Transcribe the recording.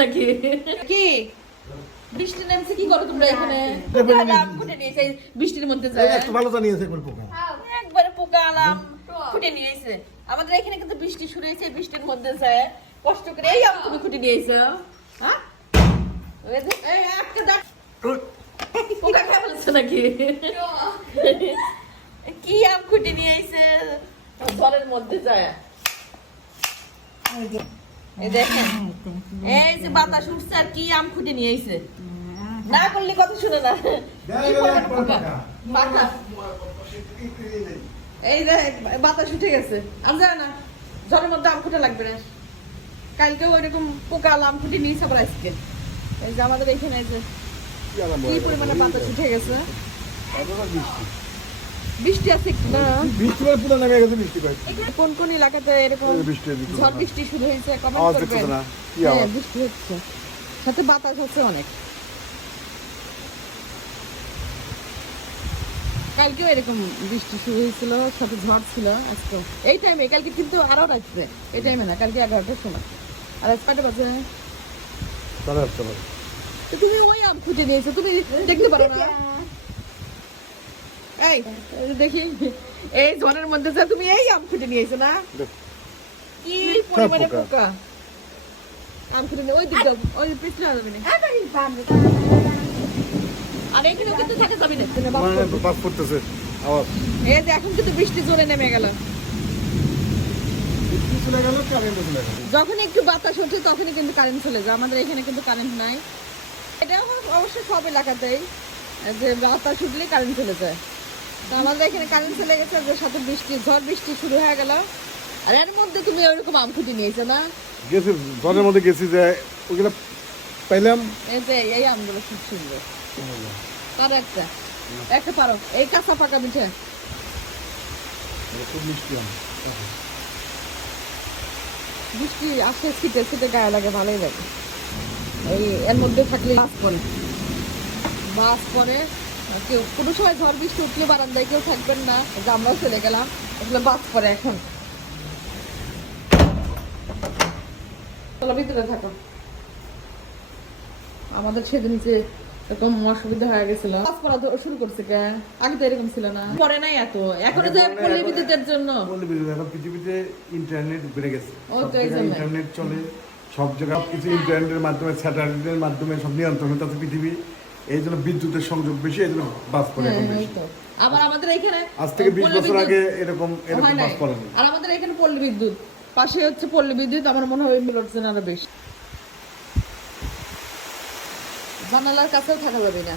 নাকি কি বৃষ্টি নেমছে কি করো তোমরা এখানে আলাম ফুটে নিয়েছে বৃষ্টির মধ্যে যায় একটু ভালো জানিয়েছে একবার পোকা একবারে পোকা আলাম ফুটে নিয়েছে আমাদের এখানে কিন্তু বৃষ্টি শুরু হয়েছে বৃষ্টির মধ্যে যায় কষ্ট করে এই আম তুমি ফুটে নিয়েছো হ্যাঁ এই একটা দেখ পোকা খেয়ে ফেলছো নাকি কি আম ফুটে নিয়ে আইছে জলের মধ্যে যায় এই দেখেন এই যে বাতাস উঠছে আর কি আম ফুটে নিয়ে আইছে না করলে কথা শুনে না এই যে বাতাস উঠে গেছে আম যায় না ঝড়ের মধ্যে আম ফুটে লাগবে না কালকে ওইরকম পোকা আম ফুটে নিয়েছে আবার আজকে এই যে আমাদের এখানে এই যে কি পরিমাণে বাতাস উঠে গেছে বৃষ্টি আছে না বৃষ্টি মানে পুরো নেমে গেছে বৃষ্টি পাই কোন কোন এলাকাতে এরকম ঝড় বৃষ্টি শুরু হয়েছে কমেন্ট আওয়াজ করবেন হচ্ছে না কি হ্যাঁ আওয়াজ বৃষ্টি হচ্ছে সাথে বাতাস হচ্ছে অনেক কালকেও এরকম বৃষ্টি শুরু হয়েছিল সাথে ঝড় ছিল আজকে এই টাইমে কালকে কিন্তু আরো রাখছে এই টাইমে না কালকে 11টার সময় আর আজ কয়টা বাজে চলে চলে তো তুমি ওই আম খুঁজে নিয়েছো তুমি দেখতে পারো না এই দেখি এই ঝড়ের মধ্যে যে তুমি এই আম খুঁজে নিয়েছো না কি পরিমাণে পোকা আম খুঁজে নিয়ে ওই দিক দাও ওই পিছনে যাবে না আর এখানেও কিন্তু থাকা যাবে না মানে বাস পড়তেছে আওয়াজ এই যে এখন কিন্তু বৃষ্টি জোরে নেমে গেল বৃষ্টি চলে গেল কারেন্ট চলে গেল যখন একটু বাতাস ওঠে তখনই কিন্তু কারেন্ট চলে যায় আমাদের এখানে কিন্তু কারেন্ট নাই এটা অবশ্য সব এলাকাতেই যে বাতাস উঠলে কারেন্ট চলে যায় তো আমাদের এখানে কারেন্ট চলে গেছে যে সাথে বৃষ্টি ঝড় বৃষ্টি শুরু হয়ে গেল আর এর মধ্যে তুমি ওইরকম আম খুঁটি নিয়েছো না গেছি ঝড়ের মধ্যে গেছি যে ওইগুলো পাইলাম এই যে এই আমগুলো খুব সুন্দর পারো একটা একটা পারো এই কাঁচা পাকা মিঠে খুব মিষ্টি আম বৃষ্টি আসে শীতে শীতে গায়ে লাগে ভালোই লাগে এই এর মধ্যে থাকলে বাস পরে কেউ কোনো সময় ঝড় বৃষ্টি উঠলে বারান্দায় কেউ থাকবেন না যে আমরাও চলে গেলাম এগুলো বাস পরে এখন চলো ভিতরে থাকো আমাদের সেদিন যে এরকম অসুবিধা হয়ে গেছিল বাস পড়া শুরু করছে কে আগে তো এরকম ছিল না পরে নাই এত এখন যে পল্লী বিদ্যুতের জন্য পল্লী বিদ্যুৎ এখন পৃথিবীতে ইন্টারনেট বেড়ে গেছে ও তো এই জন্য ইন্টারনেট চলে সব জায়গায় কিছু ইন্টারনেটের মাধ্যমে স্যাটেলাইটের মাধ্যমে সব নিয়ন্ত্রণ হতে পৃথিবী এই জন্য বিদ্যুতের সংযোগ বেশি এই জন্য বাস পড়ে এখন বেশি আবার আমাদের এখানে আজ থেকে 20 বছর আগে এরকম বাস পড়েনি আর আমাদের এখানে পল্লী বিদ্যুৎ পাশে হচ্ছে পল্লী বিদ্যুৎ আমার মনে হয় মিলছে না আরো বেশি জানালার কাছেও থাকা যাবে না